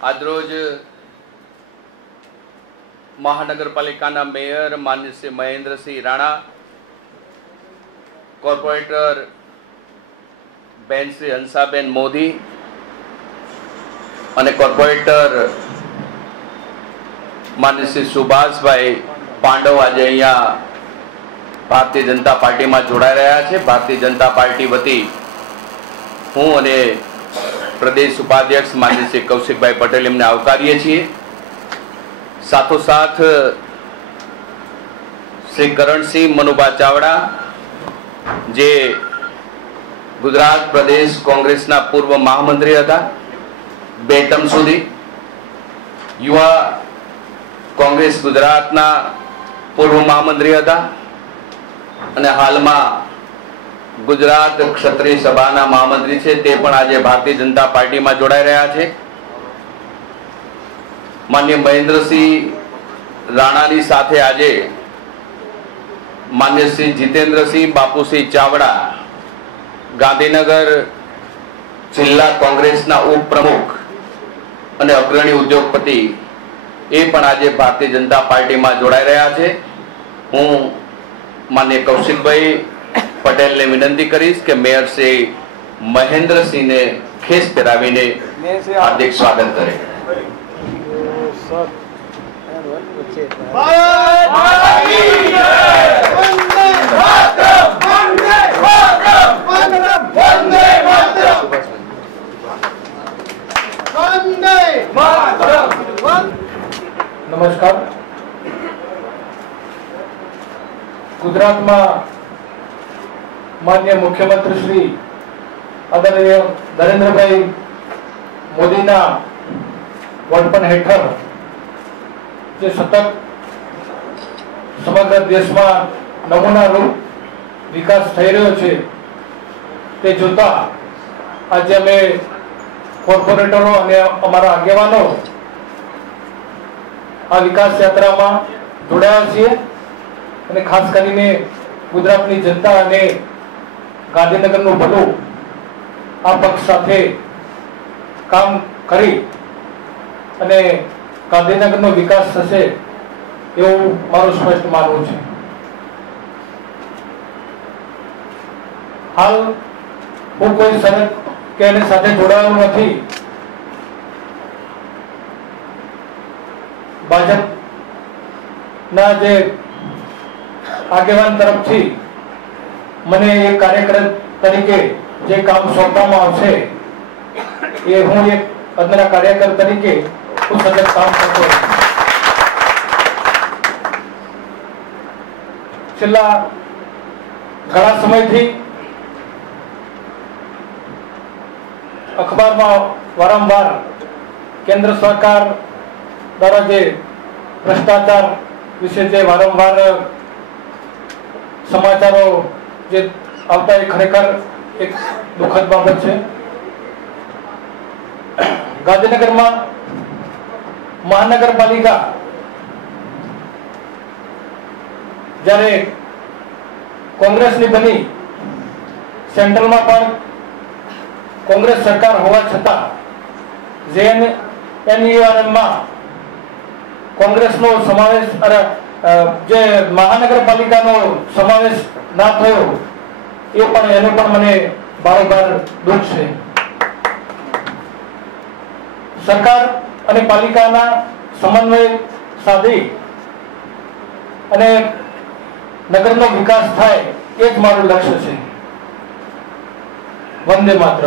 આજરોજ મહાનગરપાલિકાના મેયર માન્ય શ્રી મહેન્દ્રસિંહ રાણા, કોર્પોરેટર બેન શ્રી હંસાબેન મોદી અને કોર્પોરેટર માન્ય શ્રી સુભાષભાઈ પાંડવ આજે અહીંયા ભારતીય જનતા પાર્ટીમાં જોડાઈ રહ્યા છે। ભારતીય જનતા પાર્ટી વતી હું અને પ્રદેશ ઉપાધ્યક્ષ માન્ય શ્રી કૌશિકભાઈ પટેલ એમને આવકારીએ છીએ। સાથોસાથ શ્રી કરણસિંહ મનુભા ચાવડા જે ગુજરાત પ્રદેશ કોંગ્રેસના પૂર્વ મહામંત્રી હતા 2 ટર્મ સુધી, યુવા કોંગ્રેસ ગુજરાતના પૂર્વ મહામંત્રી હતા અને હાલમાં ગુજરાત ક્ષત્રિય સભાના મહામંત્રી છે। તે પણ આજે ભારતીય જનતા પાર્ટીમાં જોડાઈ રહ્યા છે। માન્ય મહેન્દ્રસિંહ રાણાની સાથે આજે માન્ય શ્રી જીતેન્દ્રસિંહ બાપુસિંહ ચાવડા ગાંધીનગર જિલ્લા કોંગ્રેસના ઉપપ્રમુખ અને અગ્રણી ઉદ્યોગપતિ એ પણ આજે ભારતીય જનતા પાર્ટીમાં જોડાઈ રહ્યા છે। હું માન્ય કૌશિકભાઈ પટેલને વિનંતી કરીશ કે મેયર શ્રી મહેન્દ્રસિંહને ખેસ પહેરાવીને હાર્દિક સ્વાગત કરે। નમસ્કાર। ગુજરાતમાં માન્ય મુખ્યમંત્રી શ્રી આદરણીય નરેન્દ્રભાઈ મોદીના વડપણ હેઠળ જે સતત સમગ્ર દેશમાં નમૂનારૂપ વિકાસ થઈ રહ્યો છે તે જોતા આજે અમે કોર્પોરેટરો અને અમારા આગેવાનો આ વિકાસ યાત્રામાં જોડાયા છીએ અને ખાસ કરીને ગુજરાતની જનતા અને ગાંધીનગરનું ભલું આ પક્ષ સાથે કામ કરી અને ગાંધીનગરનો વિકાસ થશે એવું મારું સ્પષ્ટ માનવું છે। હાલ હું કોઈ શરત કે એની સાથે જોડાયો નથી। ભાજપના જે આગેવાન તરફથી મને એક કાર્યકર તરીકે જે કામ સોંપવામાં આવશે એ હું એક અદના કાર્યકર તરીકે હું સતત કામ કરતો છું। છેલ્લા ઘણા સમયથી અખબારમાં વારંવાર કેન્દ્ર સરકાર દ્વારા જે ભ્રષ્ટાચાર વિશે જે વારંવાર સમાચારો જે આવતા એ ખરેખર એક દુઃખદ બાબત છે। ગાંધીનગરમાં મહાનગરપાલિકા જ્યારે કોંગ્રેસની બની, સેન્ટ્રલમાં પણ કોંગ્રેસ સરકાર હોવા છતાં જેએનયુઆરએમમાં કોંગ્રેસનો સમાવેશ જે મહાનગરપાલિકાનો સમાવેશ ના થયો એ પણ એનું પણ મને બારોબાર દુઃખ છે। સરકાર અને પાલિકાના સમન્વય સાધી અને નગરનો વિકાસ થાય એ જ મારું લક્ષ્ય છે। વંદે માતરમ।